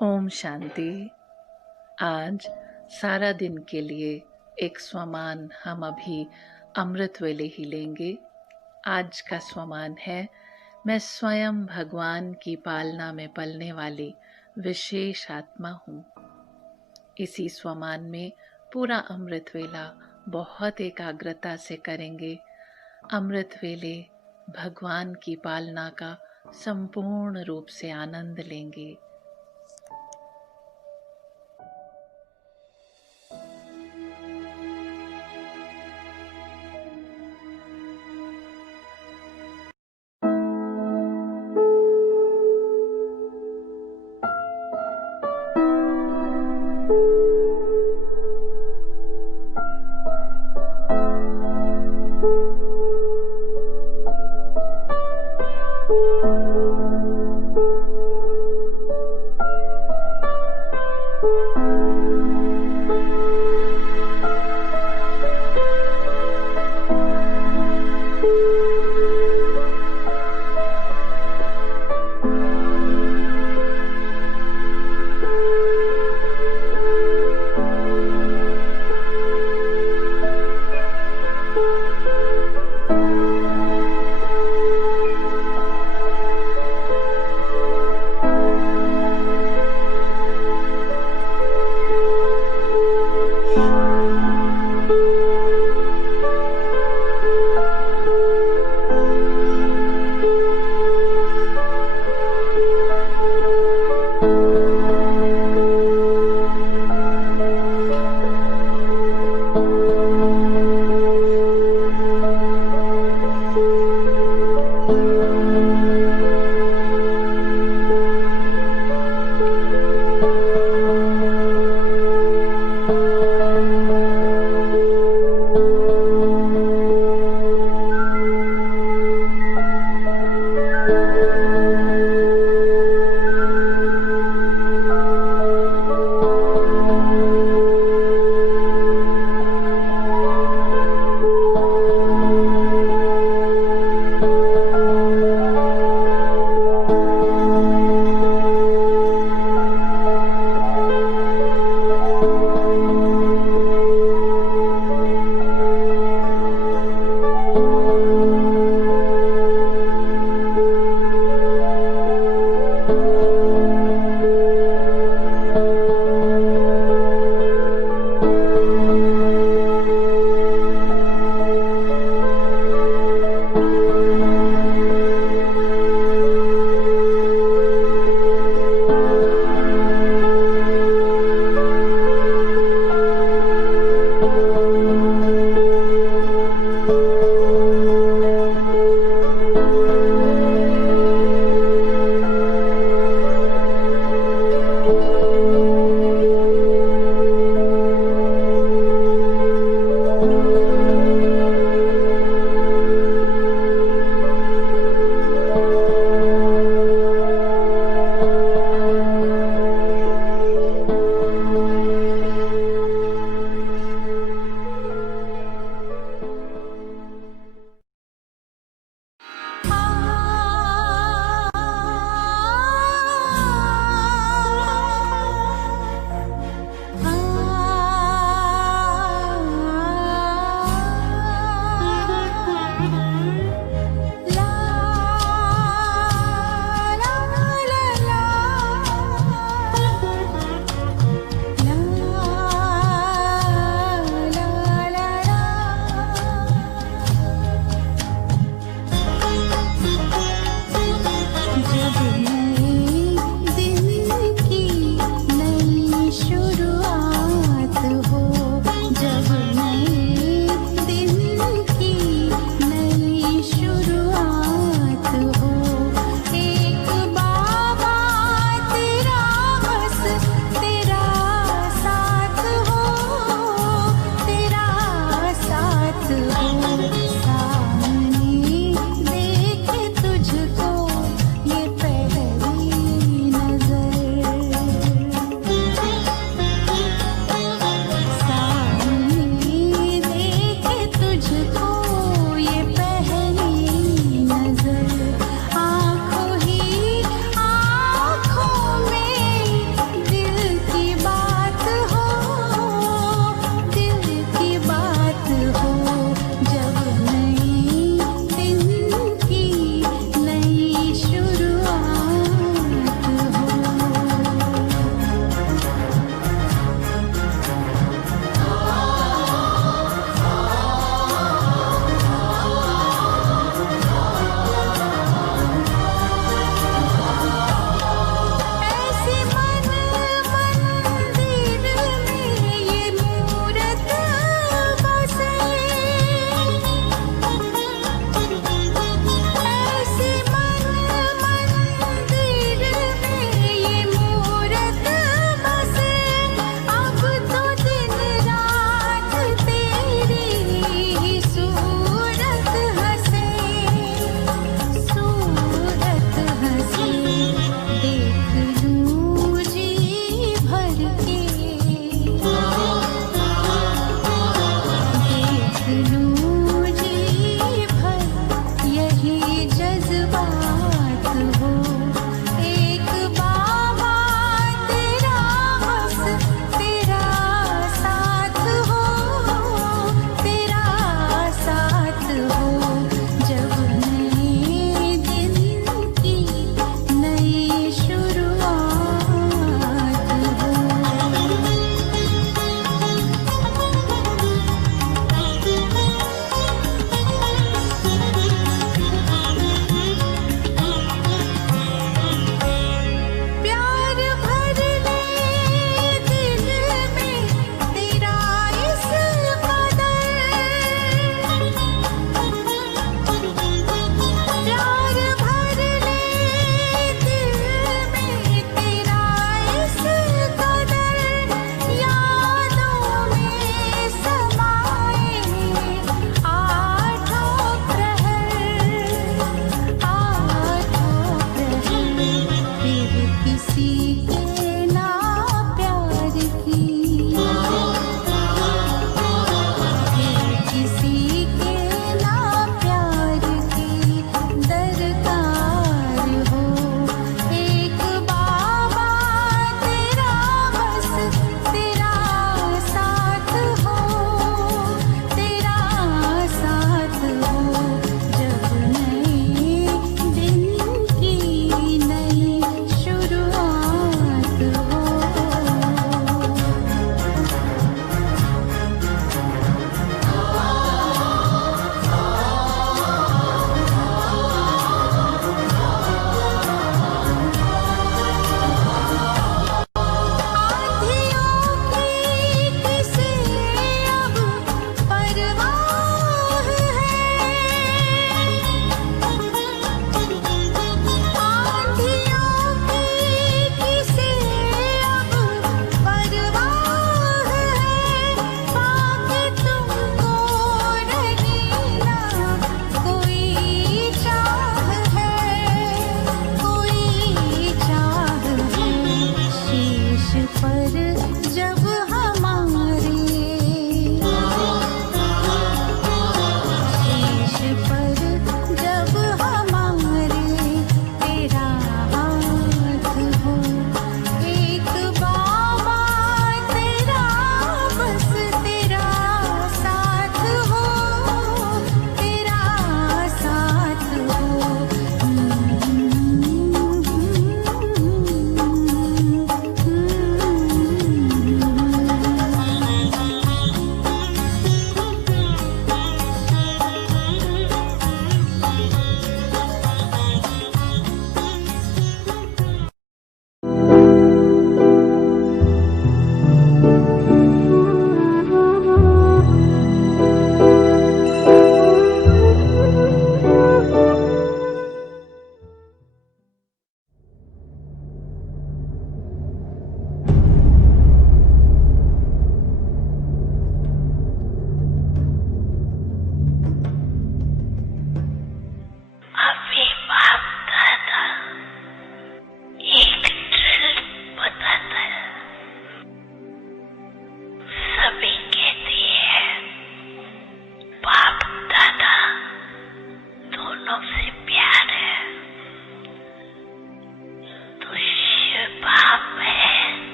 ओम शांति। आज सारा दिन के लिए एक स्वमान हम अभी अमृत वेले ही लेंगे। आज का स्वमान है, मैं स्वयं भगवान की पालना में पलने वाली विशेष आत्मा हूँ। इसी स्वमान में पूरा अमृत वेला बहुत एकाग्रता से करेंगे। अमृत वेले भगवान की पालना का संपूर्ण रूप से आनंद लेंगे।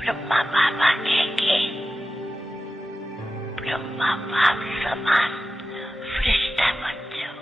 ब्रह्मा बाबा कहेंगे, ब्रह्मा बाप समान फरिश्ता बन जाओ।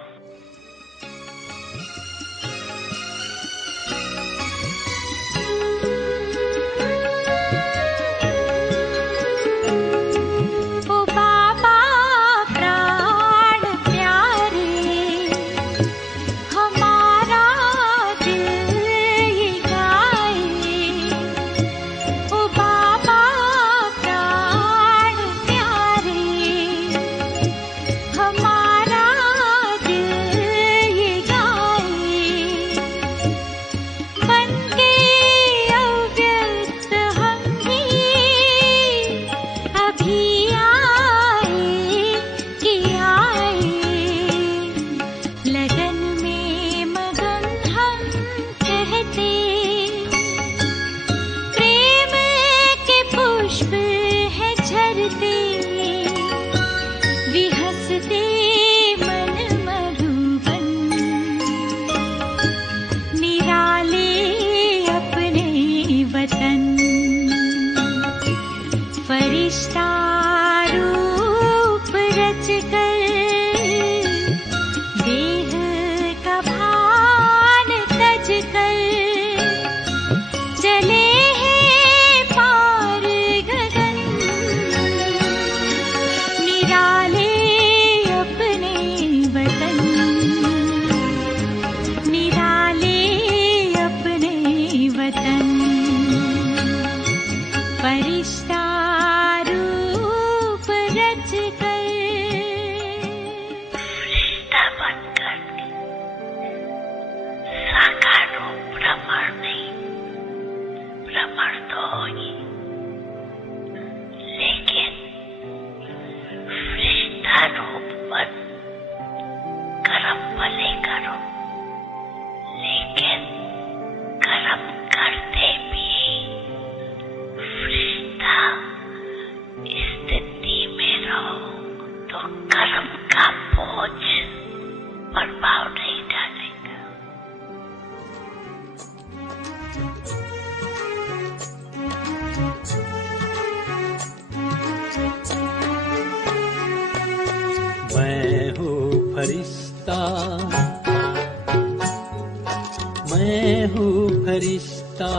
मैं हूँ फरिश्ता,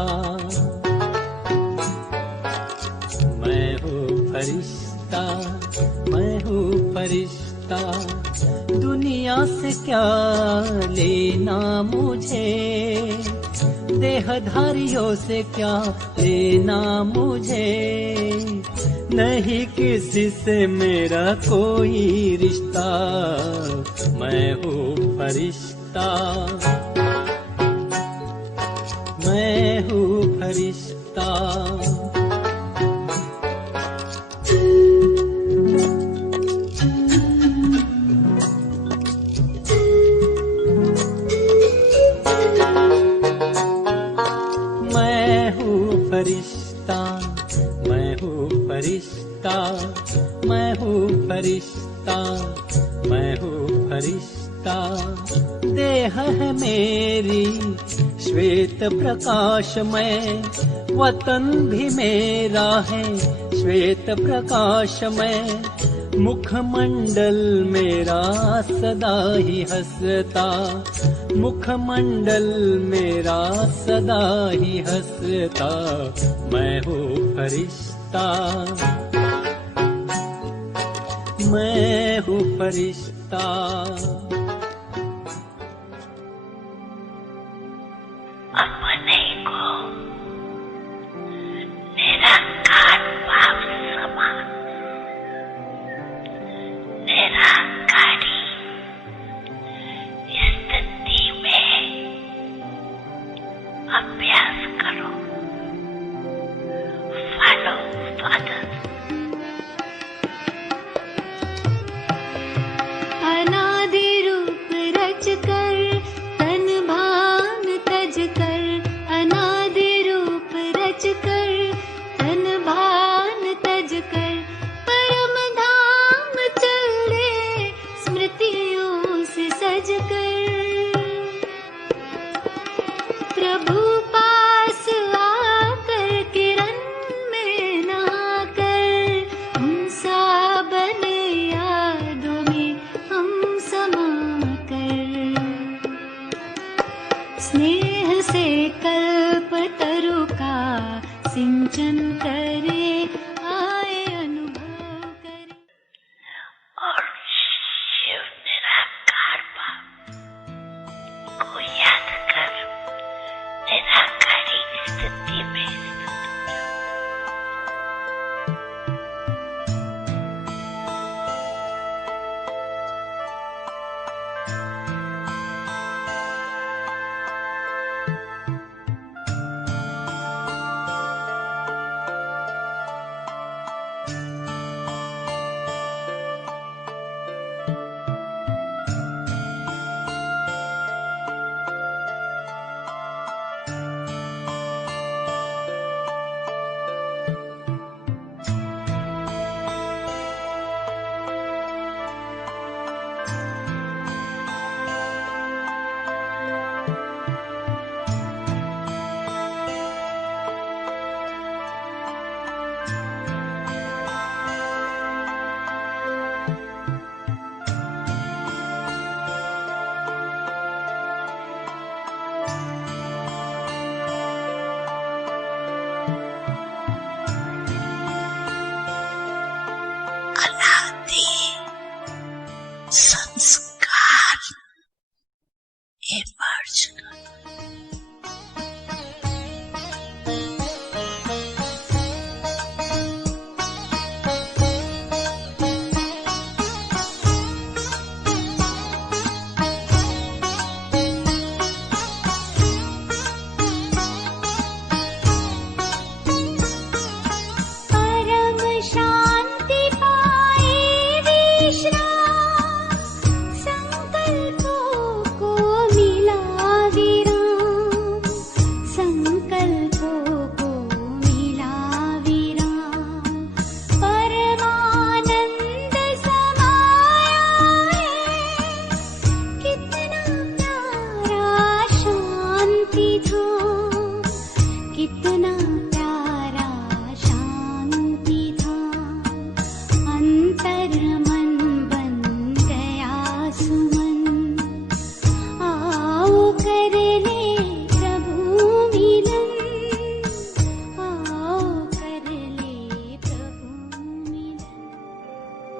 मैं हूँ फरिश्ता, मैं हूँ फरिश्ता। दुनिया से क्या लेना मुझे, देहधारियों से क्या लेना मुझे। नहीं किसी से मेरा कोई रिश्ता, मैं हूँ फरिश्ता, मैं हूँ फरिश्ता। मैं हूँ फरिश्ता, मैं हूँ फरिश्ता, मैं हूँ फरिश्ता, मैं हूँ फरिश्ता। देह है मेरी श्वेत प्रकाश में, वतन भी मेरा है श्वेत प्रकाश में। मुखमंडल मेरा सदा ही हंसता, मुखमंडल मेरा सदा ही हंसता। मैं हूँ फरिश्ता, मैं हूँ फरिश्ता। अपने को निरंकार भाव समान, निरंकारी स्थिति में अभ्यास करो। Follow father. अनादि रूप रच कर तन भान तज कर, अनादि रूप रच कर तन भान तज कर। परम धाम चल दे स्मृतियों से सज कर। प्रभु पास आकर किरण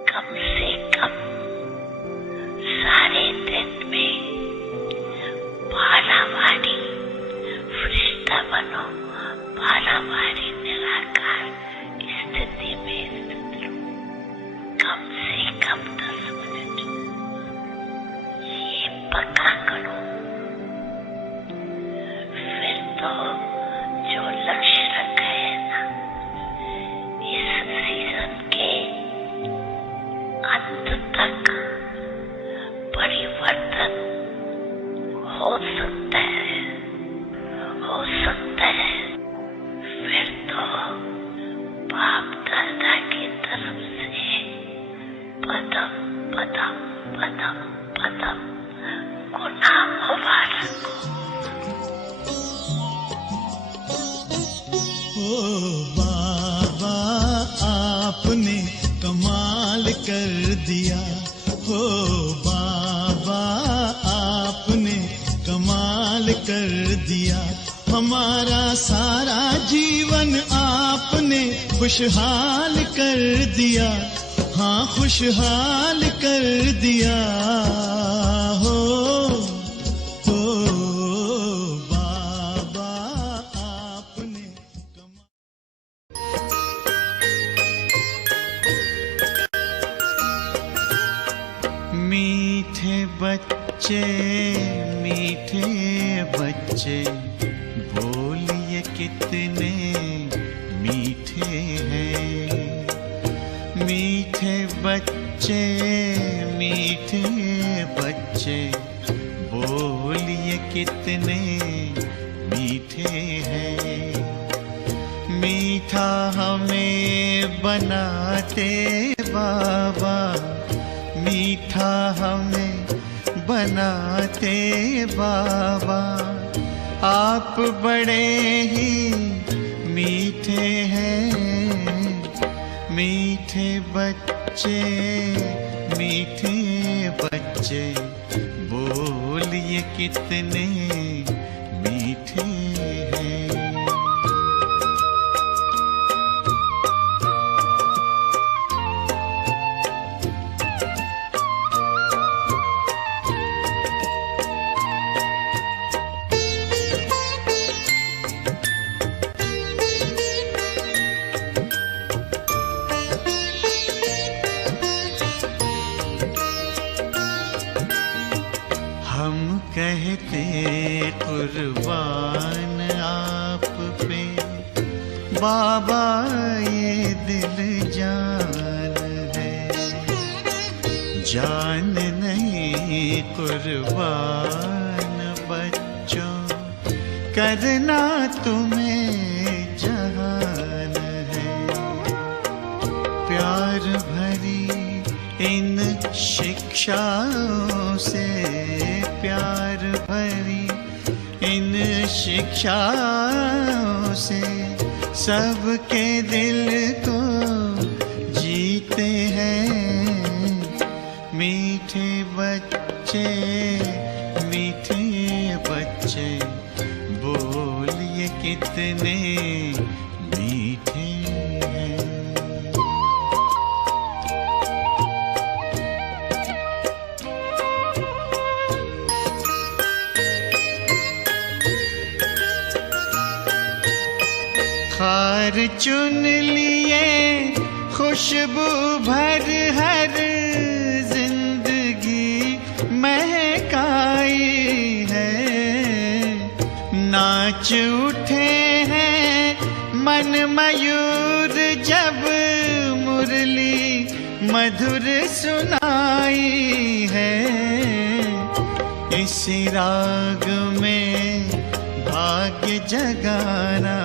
कम से कम सारे दिन में बालावाड़ी फरिश्ता बनो, बालावाड़ी निराकार स्थिति में स्थित रहो, कम से कम 10 मिनट। ये पक्का करो, फिर तो जो लक्ष्य रखा है ना, इस सीजन के अंत तक परिवर्तन हो सकता है, हो सकता है। फिर तो बाप दादा की तरफ से पदम पदम पदम पदम गुना मुबारक हो। ओ बाबा आपने कमाल कर दिया, हो बाबा आपने कमाल कर दिया। हमारा सारा जीवन आपने खुशहाल कर दिया, हाँ खुशहाल कर दिया। हो बाबा आपने मीठे बच्चे, मीठे बच्चे, बोलिए कितने मीठे हैं। मीठे बच्चे, मीठे बच्चे, बोलिए कितने मीठे हैं। मीठा हमें बनाते बाबा, मीठा हमें बनाते बाबा। आप बड़े ही मीठे हैं। मीठे बच्चे, मीठे बच्चे, बोलिए कितने मीठे हैं। कहते कुर्बान आप पे बाबा ये दिल जान है। जान नहीं कुर्बान बच्चों, करना तुम्हें जहान है। प्यार भरी इन शिक्षाओं से, प्यार भरी इन शिक्षाओं से सबके दिल को जीते हैं। मीठे बच्चे, मीठे बच्चे, बोलिए कितने मीठे हैं। हार चुन लिए खुशबू भर हर जिंदगी महकाई है। नाच उठे हैं मन मयूर जब मुरली मधुर सुनाई है। इसी राग में भाग्य जगाना,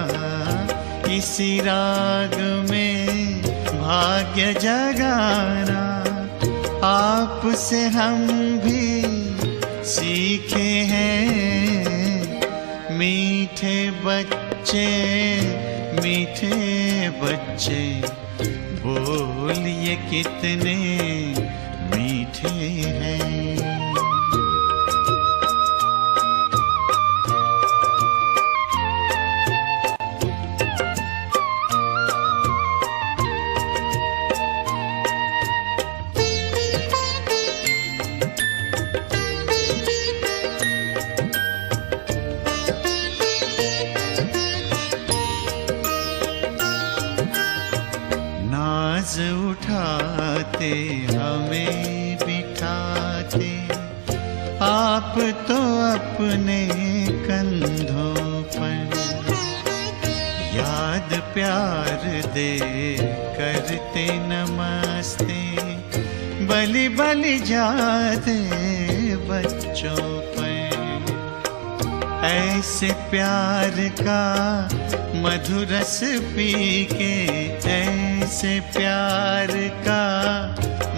इसी राग में भाग्य जगाना, आपसे हम भी सीखे हैं। मीठे बच्चे, मीठे बच्चे, बोलिए कितने मीठे हैं। साज उठाते हमें बिठाते, आप तो अपने कंधों पर। याद प्यार दे करते नमस्ते, बलि बलि जाते बच्चों पर। ऐसे प्यार का मधुरस पी के, ऐसे प्यार का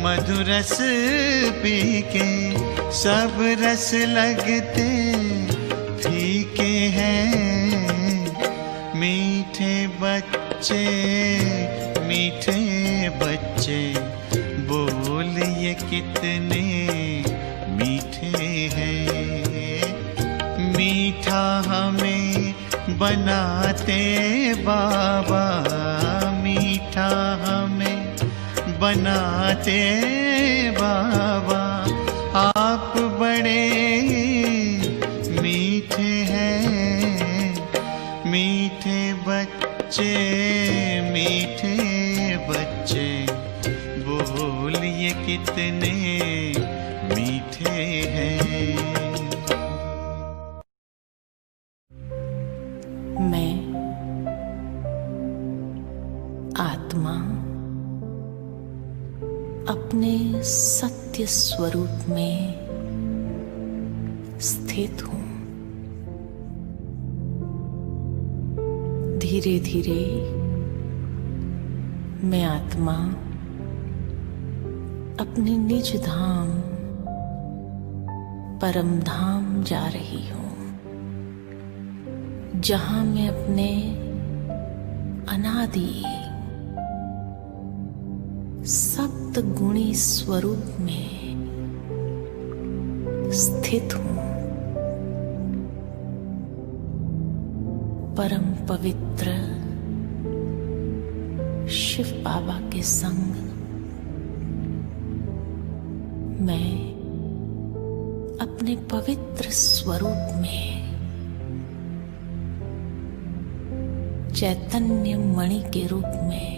मधुरस पी के, सब रस लगते फीके हैं। मीठे बच्चे मीठे बच्चे, बोल ये कितने मीठे हैं। मीठा हमें बनाते बाबा, मीठा हमें बनाते बाबा। आप बड़े मीठे हैं, मीठे बच्चे मीठे बच्चे, बोल ये कितने मीठे हैं। मैं आत्मा अपने सत्य स्वरूप में स्थित हूँ। धीरे धीरे मैं आत्मा अपने निज धाम परम धाम जा रही हूँ, जहां मैं अपने अनादि सप्त गुणी स्वरूप में स्थित हूँ। परम पवित्र शिव बाबा के संग मैं अपने पवित्र स्वरूप में चैतन्य मणि के रूप में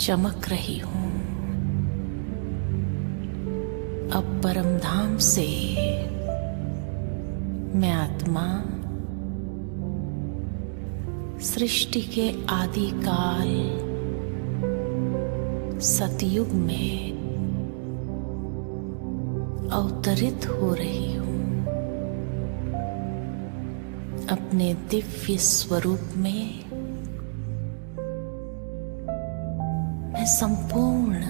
चमक रही हूं। अब परम धाम से मैं आत्मा सृष्टि के आदि काल सतयुग में अवतरित हो रही हूं। अपने दिव्य स्वरूप में मैं संपूर्ण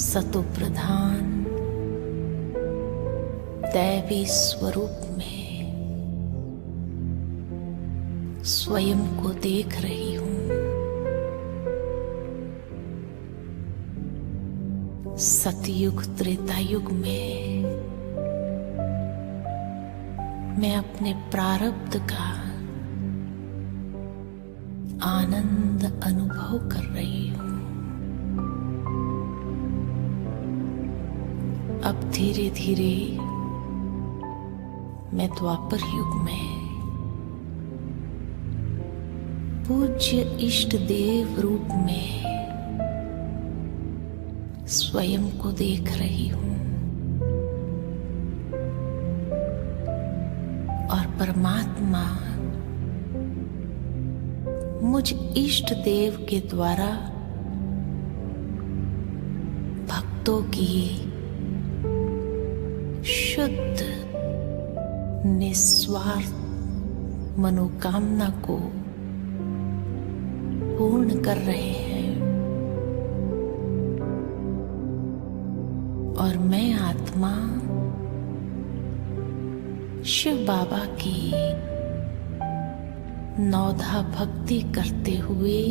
सतोप्रधान दैवी स्वरूप में स्वयं को देख रही हूं। सतयुग त्रेता युग में मैं अपने प्रारब्ध का आनंद अनुभव कर रही हूं। अब धीरे धीरे मैं द्वापर युग में पूज्य इष्ट देव रूप में स्वयं को देख रही हूं और परमात्मा मुझ इष्ट देव के द्वारा भक्तों की शुद्ध निस्वार्थ मनोकामना को पूर्ण कर रहे हैं। और मैं आत्मा शिव बाबा की नौधा भक्ति करते हुए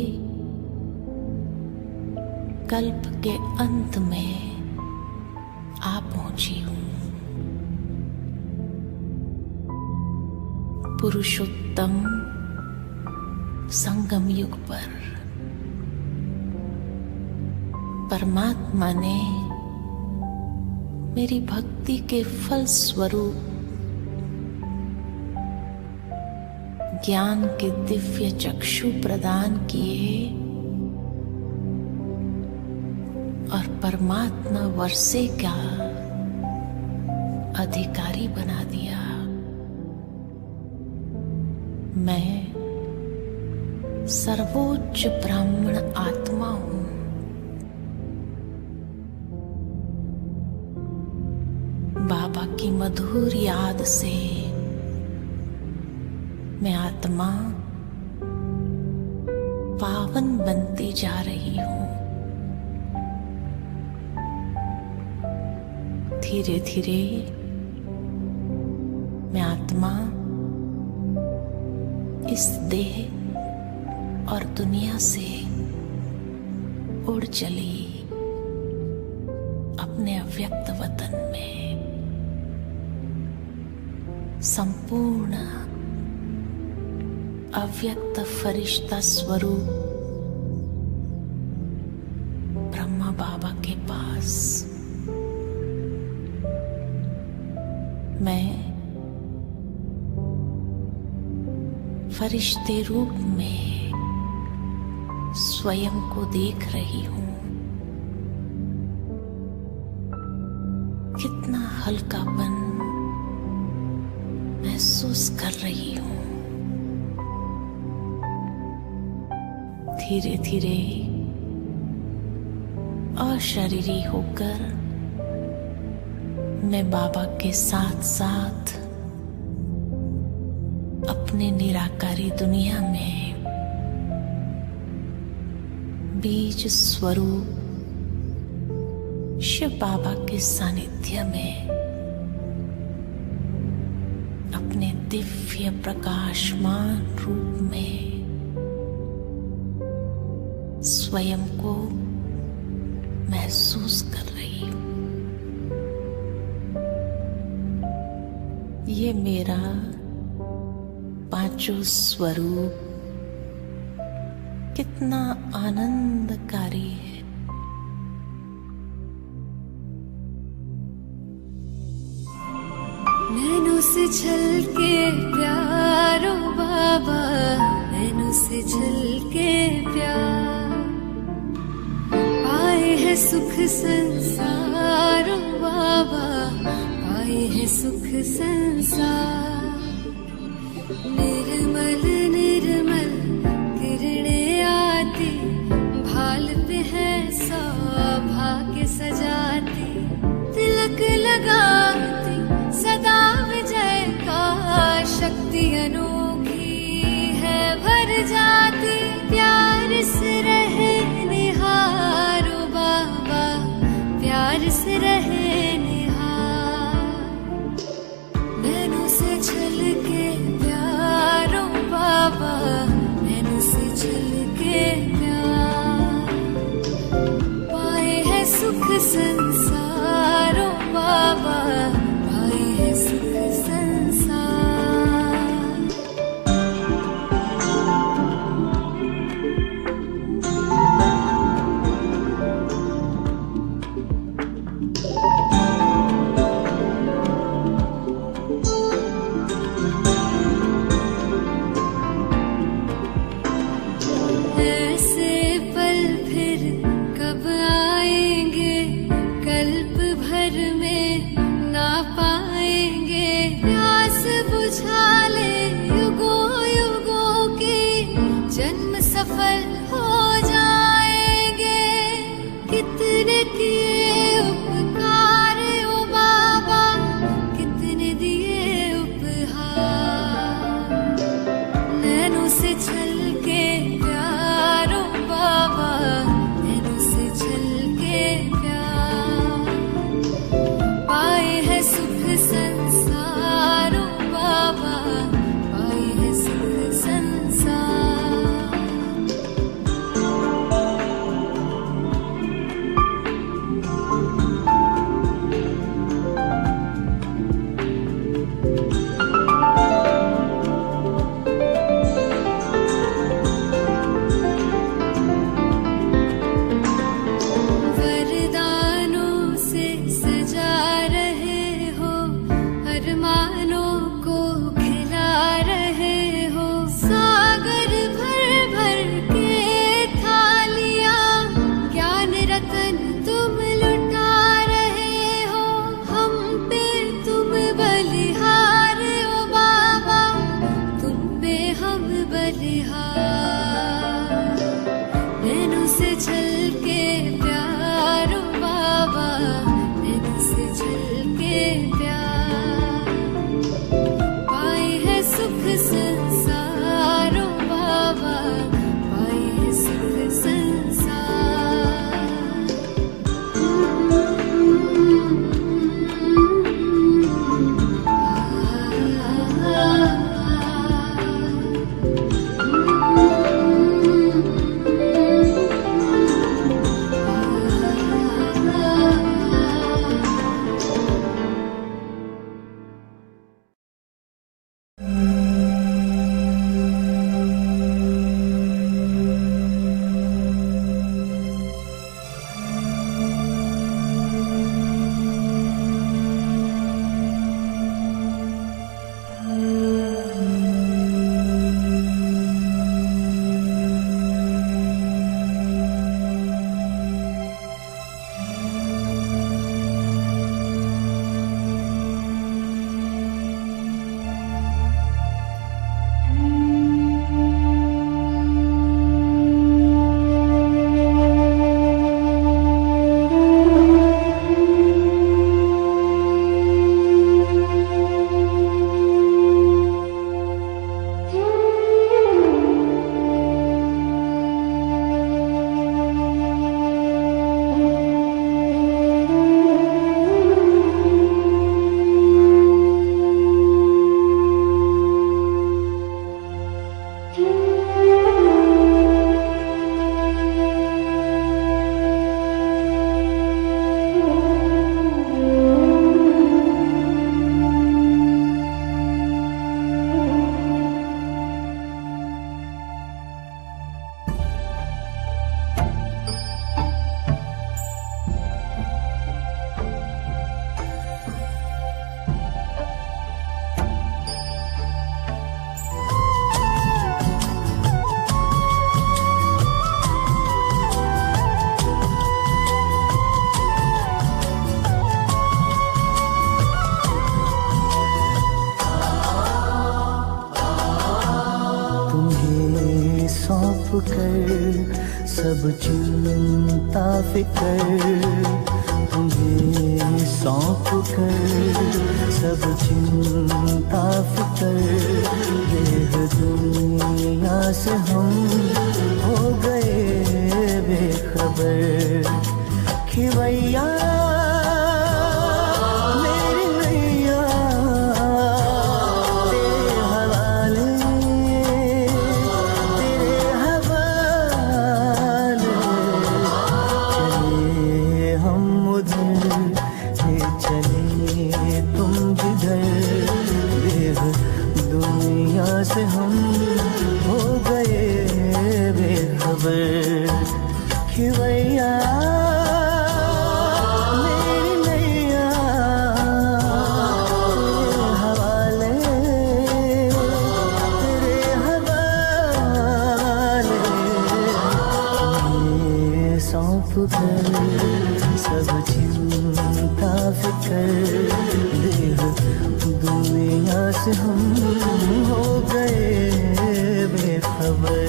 कल्प के अंत में आ पहुंची हूं। पुरुषोत्तम संगम युग पर परमात्मा ने मेरी भक्ति के फल स्वरूप ज्ञान के दिव्य चक्षु प्रदान किए परमात्मा वर्षे का अधिकारी बना दिया। मैं सर्वोच्च ब्राह्मण आत्मा हूं। बाबा की मधुर याद से मैं आत्मा पावन बनती जा रही हूं। धीरे धीरे मैं आत्मा इस देह और दुनिया से उड़ चली अपने अव्यक्त वतन में। संपूर्ण अव्यक्त फरिश्ता स्वरूप ब्रह्मा बाबा के पास मैं फरिश्ते रूप में स्वयं को देख रही हूं। कितना हल्कापन महसूस कर रही हूं। धीरे धीरे अशरीरी होकर मैं बाबा के साथ साथ अपने निराकारी दुनिया में बीज स्वरूप शिव बाबा के सानिध्य में अपने दिव्य प्रकाशमान रूप में स्वयं को महसूस कर रही हूं। ये मेरा पांचों स्वरूप कितना आनंदकारी है। नैनों से छलके प्यारो बाबा, नैनों से छलके प्यार, पाए है सुख संसारो बाबा, पाए है सुख संसार। निर्मल निर्मल किरणें आती, भाल पे है सौभाग्य सजाती, तिलक लगाती सदा विजय का, शक्ति अनोखी है भर जाती। प्यार से रहे निहारो बाबा, प्यार से रहे निहार। नैनों से छलके प्यारो बाबा, नैनों से छलके प्यार, पाए है सुख संसारो बाबा, पाए है सुख संसार। ऐसे पल फिर कब आएंगे, कल्प भर में ना पाएंगे। प्यास बुझा ले युगों युगों की, जन्म सफल हो जाएंगे। कितने किए उपकार ओ बाबा, कितने दिए उपहार। नैनों से छलके प्यारो बाबा, नैनों से छलके प्यार, पाए है सुख संसारो बाबा, पाए है सुख संसार। से झलके प्यार ओ बाबा, नैन से झलके प्यार। पाई है सुख संसार ओ बाबा, पाई है सुख संसार। कर सब चिंता फिकर, तुम्हें सौंप कर सब चिंता फिकर। देह दुनिया से हम हो गए बेखबर। खिवैया से हम हो गए बेखबर। खिवैया मेरी नैया तेरे हवाले, तेरे हवाले। ये सौंप कर सब चिंता फिकर। देह दुनिया से हम हो गए बेखबर।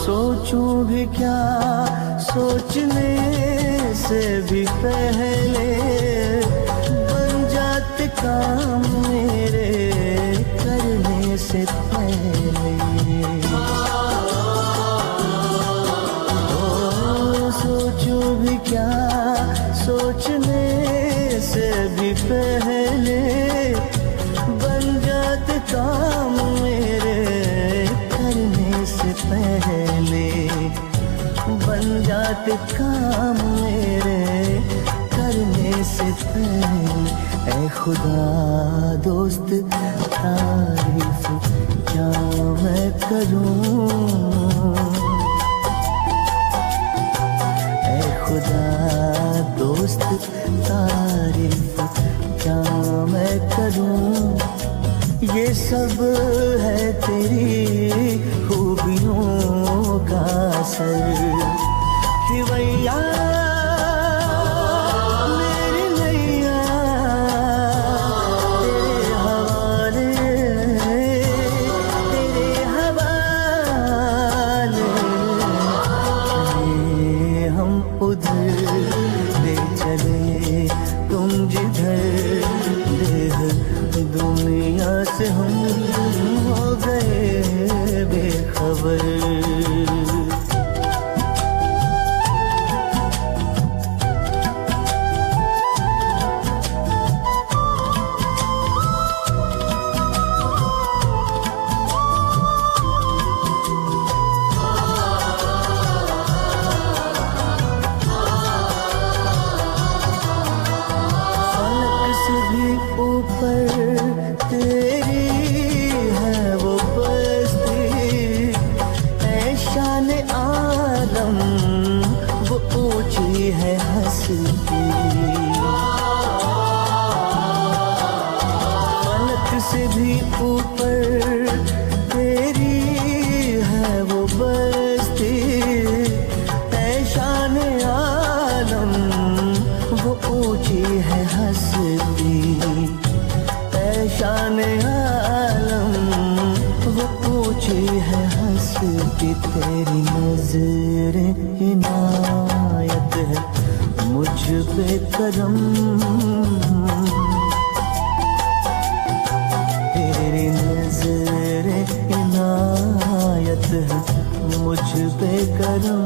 सोचूं भी क्या सोचने से भी पहले बन जाते काम मेरे करने से पहले। सोचूं भी क्या सोचने से भी पहले बन जाते काम मेरे करने से पहले। बन जाते काम मेरे करने से पहले। ऐ खुदा दोस्त तारीफ क्या मैं करूं। ऐ तारीफ क्या मैं करूं, ये सब है तेरी खूबियों का असर। खिवैया मेरी नैया तेरे हवाले, तेरे हवाले। चले हम उधर ले चले तुम जिधर, देह दुनिया से हम हो गए बेखबर। से भी ऊपर तेरी है वो बस्ती, ऐ शान आलम वो ऊंची है हस्ती, ऐ शान आलम वो ऊंची है हस्ती। तेरी नज़रें इनायत है मुझ पे करम, मुझ पे करम।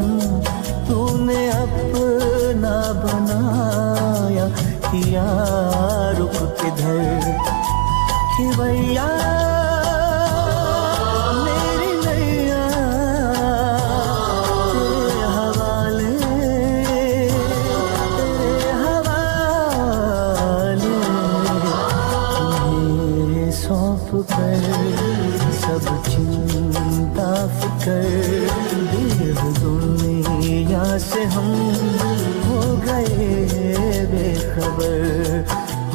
तूने अपना बनाया किया रुक किधर, खिवैया मेरी नैया तेरे हवाले, तेरे हवाले। मेरे सौंप कर सब चिंता फिकर, देव दुनिया से हम हो गए बेखबर,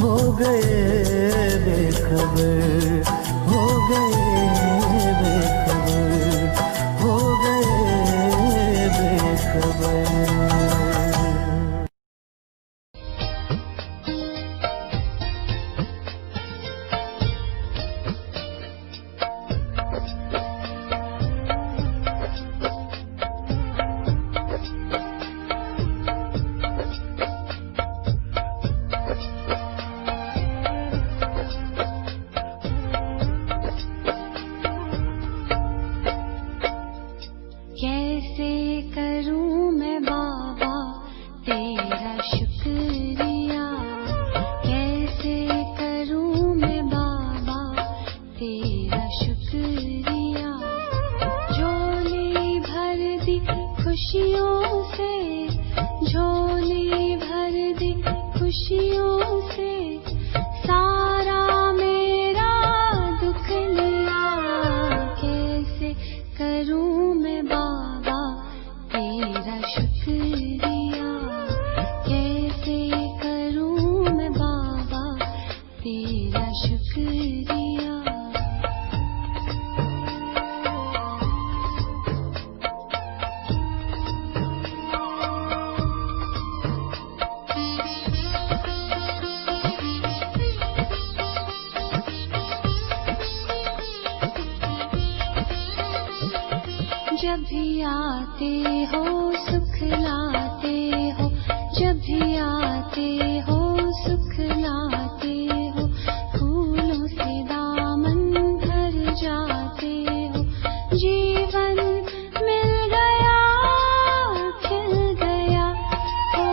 हो गए बेखबर, हो गए बेखबर, हो गए बेखबर। जब भी आते हो सुख लाते हो, जब भी आते हो सुख लाते हो, फूलों से दामन भर जाते हो। जीवन मिल गया खिल गया, ओ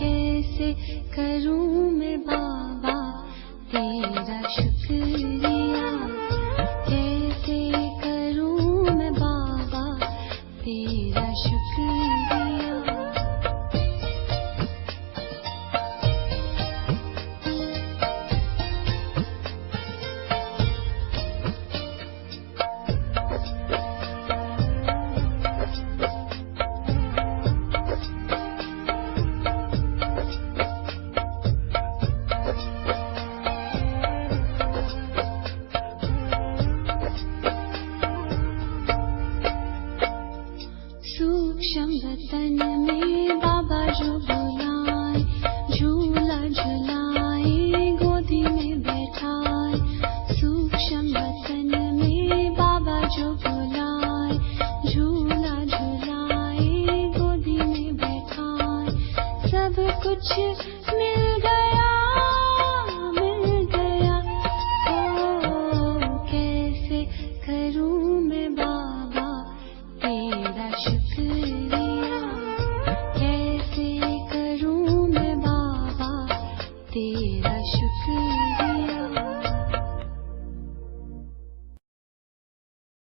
कैसे करूं मैं बाबा तेरा शुक्रिया, कैसे करूं मैं बाबा तेरा शुक्रिया। सूक्ष्म वतन में बाबा जो बुलाए, झूला झुलाए गोदी में बैठाए। सूक्ष्म वतन में बाबा जो बुलाए, झूला झुलाए गोदी में बैठाए। सब कुछ मिल गया